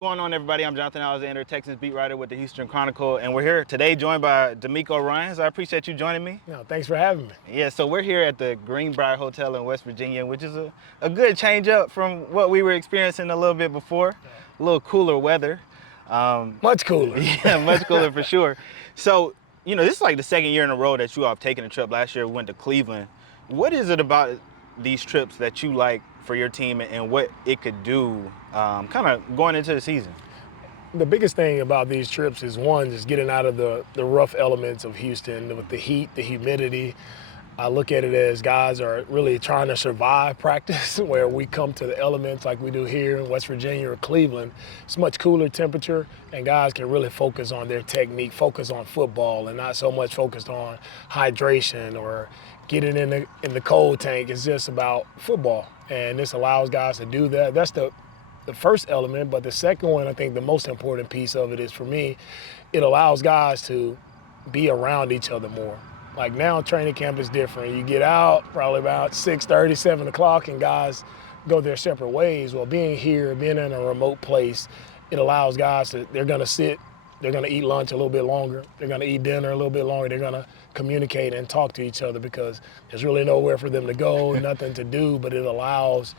What's going on, everybody? I'm Jonathan Alexander, Texans beat writer with the Houston Chronicle, and we're here today joined by D'Amico Ryans. I appreciate you joining me. No, thanks for having me. Yeah, so we're here at the Greenbrier Hotel in West Virginia, which is a good change up from what we were experiencing a little bit before. A little cooler weather. Much cooler. Yeah, much cooler for sure. So, this is like the second year in a row that you all have taken a trip. Last year we went to Cleveland. What is it about these trips that you like for your team and what it could do kind of going into the season? The biggest thing about these trips is, one, just getting out of the rough elements of Houston with the heat, the humidity. I look at it as guys are really trying to survive practice where we come to the elements like we do here in West Virginia or Cleveland. It's much cooler temperature, and guys can really focus on their technique, focus on football, and not so much focused on hydration or getting in the cold tank. It's just about football, and this allows guys to do that. That's the first element, but the second one, I think the most important piece of it is, for me, it allows guys to be around each other more. Like now, training camp is different. You get out probably about 6:30, 7 o'clock, and guys go their separate ways. Well, being here, being in a remote place, it allows guys to, they're gonna sit, they're gonna eat lunch a little bit longer, they're gonna eat dinner a little bit longer, they're gonna communicate and talk to each other because there's really nowhere for them to go, nothing to do, but it allows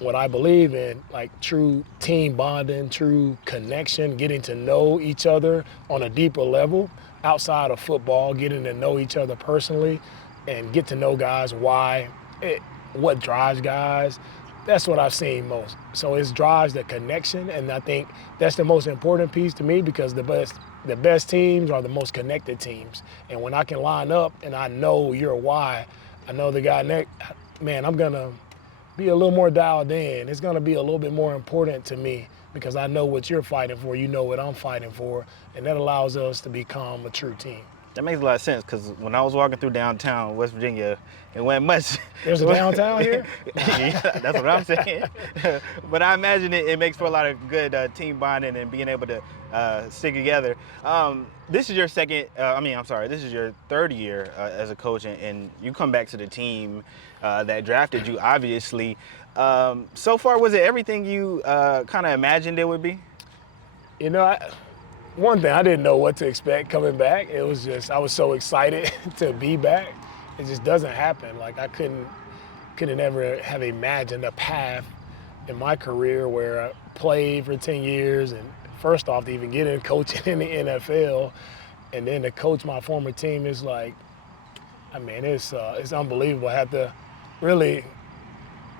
what I believe in, like true team bonding, true connection, getting to know each other on a deeper level outside of football, getting to know each other personally and get to know guys, what drives guys. That's what I've seen most. So it drives the connection, and I think that's the most important piece to me because the best teams are the most connected teams. And when I can line up and I know your why, I know the guy next, man, I'm gonna be a little more dialed in. It's gonna be a little bit more important to me because I know what you're fighting for, you know what I'm fighting for, and that allows us to become a true team. That makes a lot of sense because when I was walking through downtown West Virginia, it wasn't much. There's a downtown here? Yeah, that's what I'm saying. But I imagine it makes for a lot of good team bonding and being able to stick together. This is your this is your third year as a coach, and you come back to the team that drafted you, obviously. So far, was it everything you kind of imagined it would be? One thing, I didn't know what to expect coming back. It was just, I was so excited to be back. It just doesn't happen. Like I couldn't ever have imagined a path in my career where I played for 10 years and first off to even get in coaching in the NFL and then to coach my former team is like, it's unbelievable. I have to really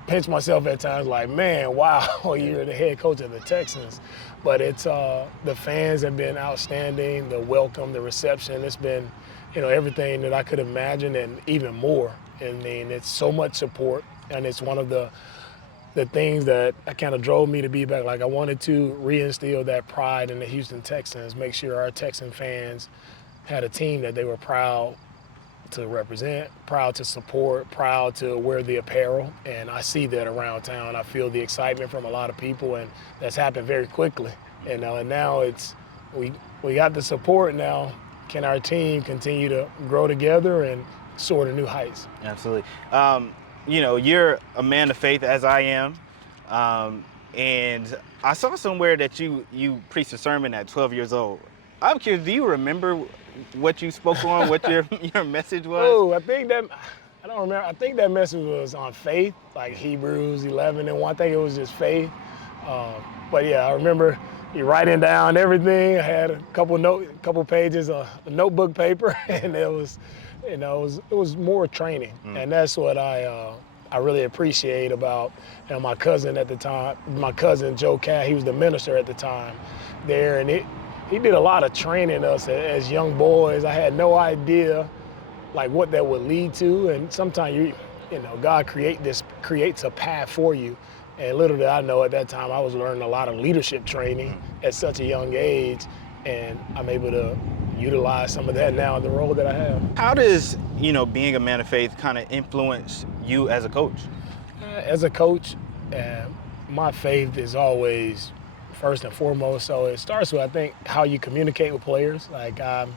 pinch myself at times like, man, wow, you're the head coach of the Texans. But it's the fans have been outstanding, the welcome, the reception. It's been, everything that I could imagine and even more. I mean, it's so much support, and it's one of the things that kind of drove me to be back. Like I wanted to reinstill that pride in the Houston Texans, make sure our Texan fans had a team that they were proud to represent, proud to support, proud to wear the apparel, and I see that around town. I feel the excitement from a lot of people, and that's happened very quickly. And now it's we got the support now. Can our team continue to grow together and soar to new heights? Absolutely. You're a man of faith, as I am, and I saw somewhere that you preached a sermon at 12 years old. I'm curious, do you remember what you spoke on, what your message was? Oh, I don't remember. I think that message was on faith, like Hebrews 11:1. I think it was just faith. But yeah, I remember you writing down everything. I had a couple pages of notebook paper, and it was more training, and that's what I really appreciate about my cousin at the time. My cousin Joe Catt, he was the minister at the time there, and he did a lot of training us as young boys. I had no idea like what that would lead to, and sometimes God creates a path for you. And little did I know at that time I was learning a lot of leadership training at such a young age, and I'm able to utilize some of that now in the role that I have. How does being a man of faith kind of influence you as a coach? As a coach, my faith is always first and foremost. So it starts with, I think, how you communicate with players. Like I'm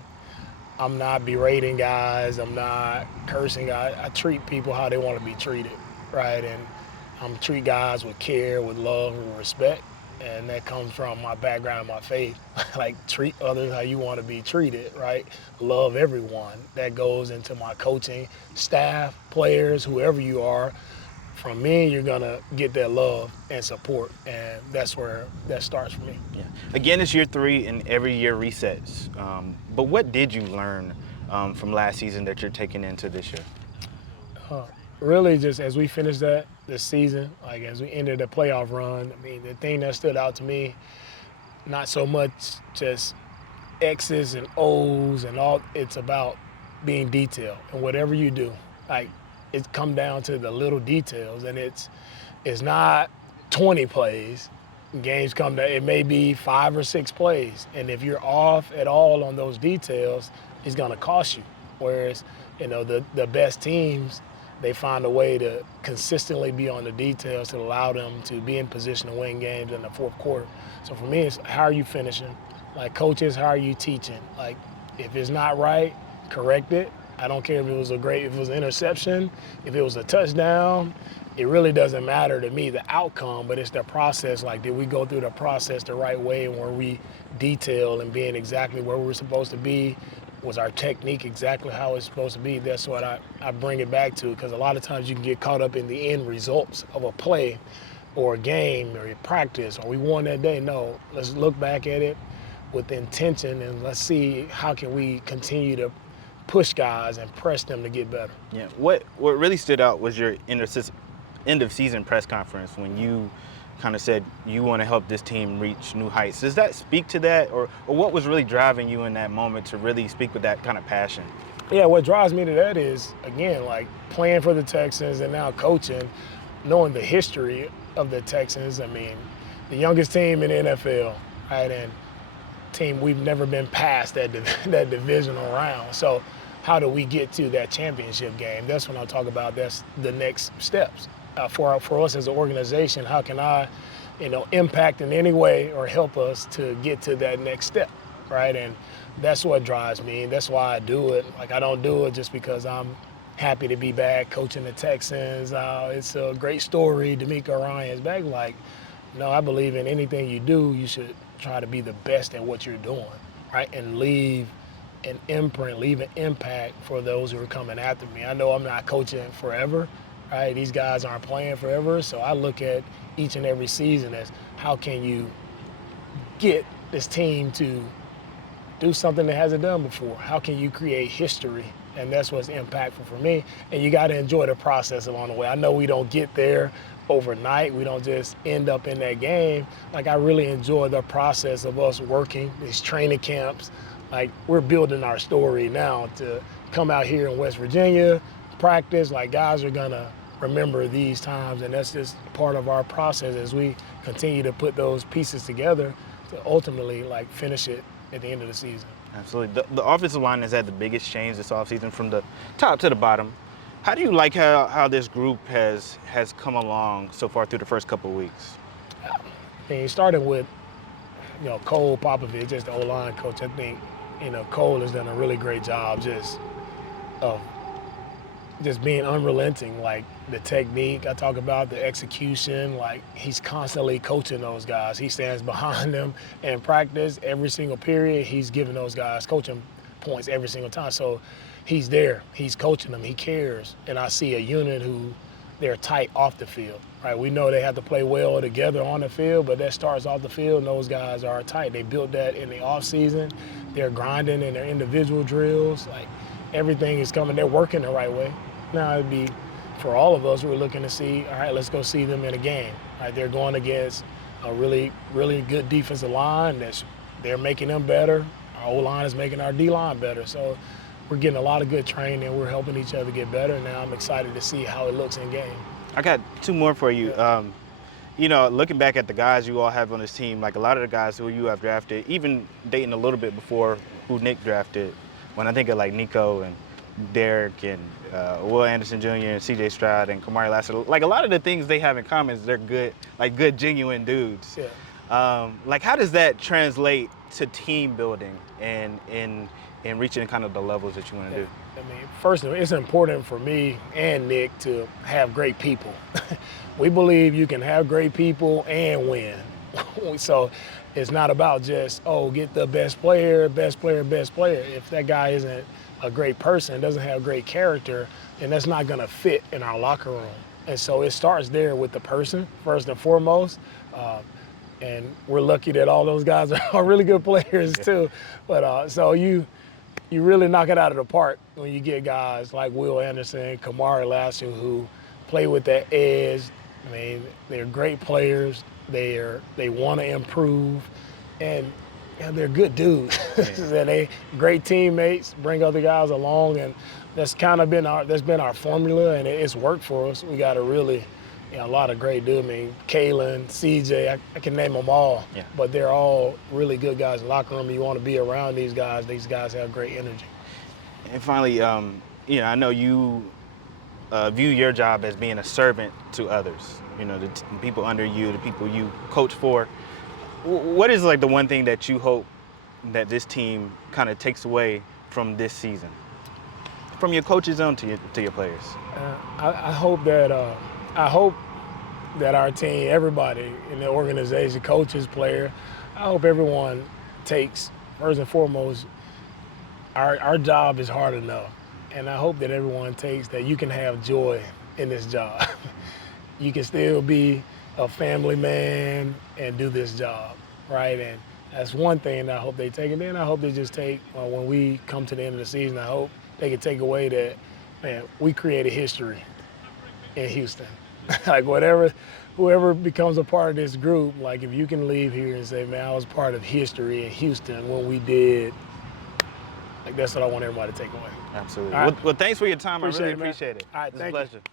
not berating guys. I'm not cursing guys. I treat people how they want to be treated, right? And I'm treat guys with care, with love, and respect. and that comes from my background and my faith. Like, treat others how you want to be treated, right? Love everyone. That goes into my coaching staff, players, whoever you are. From me, you're gonna get that love and support, and that's where that starts for me. Yeah. Again, it's year 3, and every year resets. But what did you learn from last season that you're taking into this year? Really, just as we finished this season, like as we ended the playoff run, I mean, the thing that stood out to me, not so much just X's and O's and all, it's about being detailed. And whatever you do, like, it's come down to the little details, and it's not 20 plays. Games come to, it may be 5 or 6 plays. And if you're off at all on those details, it's gonna cost you. Whereas, the best teams, they find a way to consistently be on the details to allow them to be in position to win games in the fourth quarter. So for me, it's how are you finishing? Like, coaches, how are you teaching? Like, if it's not right, correct it. I don't care if it was if it was an interception, if it was a touchdown. It really doesn't matter to me, the outcome, but it's the process. Like, did we go through the process the right way, and were we detailed and being exactly where we were supposed to be? Was our technique exactly how it's supposed to be? That's what I bring it back to, because a lot of times you can get caught up in the end results of a play or a game or a practice, or we won that day. No, let's look back at it with intention, and let's see how can we continue to push guys and press them to get better. Yeah. What really stood out was your end of season press conference when you kind of said you want to help this team reach new heights. Does that speak to that, or what was really driving you in that moment to really speak with that kind of passion? Yeah, what drives me to that is, again, like, playing for the Texans and now coaching, knowing the history of the Texans. I mean, the youngest team in the NFL, right? And team, we've never been past that divisional round. So how do we get to that championship game? That's when I talk about that's the next steps. For us as an organization, how can I, impact in any way or help us to get to that next step, right? And that's what drives me, and that's why I do it. Like, I don't do it just because I'm happy to be back coaching the Texans. It's a great story. DeMeco Ryans back. Like, no, I believe in anything you do, you should try to be the best at what you're doing, right? And leave an imprint, leave an impact for those who are coming after me. I know I'm not coaching forever, right? These guys aren't playing forever, so I look at each and every season as how can you get this team to do something that hasn't done before? How can you create history? And that's what's impactful for me. And you got to enjoy the process along the way. I know we don't get there overnight. We don't just end up in that game. Like, I really enjoy the process of us working these training camps. Like, we're building our story now to come out here in West Virginia, practice. Like, guys are gonna remember these times, and that's just part of our process as we continue to put those pieces together to ultimately, like, finish it at the end of the season. Absolutely. The offensive line has had the biggest change this offseason from the top to the bottom. How do you like how this group has come along so far through the first couple of weeks? And you started with, Cole Popovich as the O-line coach. I think, Cole has done a really great job just being unrelenting, like the technique I talk about, the execution. Like, he's constantly coaching those guys. He stands behind them in practice every single period. He's giving those guys coaching points every single time. So he's there. He's coaching them. He cares. And I see a unit who they're tight off the field, right? We know they have to play well together on the field, but that starts off the field, and those guys are tight. They built that in the offseason. They're grinding in their individual drills. Like, everything is coming. They're working the right way. Now, it'd be for all of us, we're looking to see, all right, let's go see them in a game. Right? They're going against a really, really good defensive line. They're making them better. Our O-line is making our D-line better. So we're getting a lot of good training. We're helping each other get better. Now I'm excited to see how it looks in game. I got 2 more for you. Looking back at the guys you all have on this team, like a lot of the guys who you have drafted, even dating a little bit before who Nick drafted, when I think of like Nico and Derek and Will Anderson Jr. and C.J. Stroud and Kamari Lassiter, like a lot of the things they have in common is they're good, like good, genuine dudes. Yeah. Like, how does that translate to team building and in reaching kind of the levels that you want to do? I mean, first of all, it's important for me and Nick to have great people. We believe you can have great people and win, So it's not about just, oh, get the best player, best player, best player. If that guy isn't a great person, doesn't have great character, then that's not going to fit in our locker room. And so it starts there with the person, first and foremost. And we're lucky that all those guys are really good players too. But so you really knock it out of the park when you get guys like Will Anderson, Kamari Lassiter, who play with that edge. I mean, they're great players. They want to improve, and they're good dudes. And they great teammates, bring other guys along, and that's kind of been our formula, and it's worked for us. We got a really a lot of great dudes. I mean, Kalen, CJ, I can name them all, but they're all really good guys in the locker room. You want to be around these guys. These guys have great energy. And finally, I know you view your job as being a servant to others. The people under you, the people you coach for. What is like the one thing that you hope that this team kind of takes away from this season, from your coaches on to your players? I hope that our team, everybody in the organization, coaches, player, I hope everyone takes, first and foremost, our job is hard enough. And I hope that everyone takes that you can have joy in this job. You can still be a family man and do this job, right? And that's one thing that I hope they take. And then I hope they just take, when we come to the end of the season, I hope they can take away that, man, we created history in Houston. Like whoever becomes a part of this group, like if you can leave here and say, man, I was part of history in Houston when we did, like that's what I want everybody to take away. Absolutely. Right. Well, thanks for your time. I really appreciate it. All right, thank you. It's a pleasure.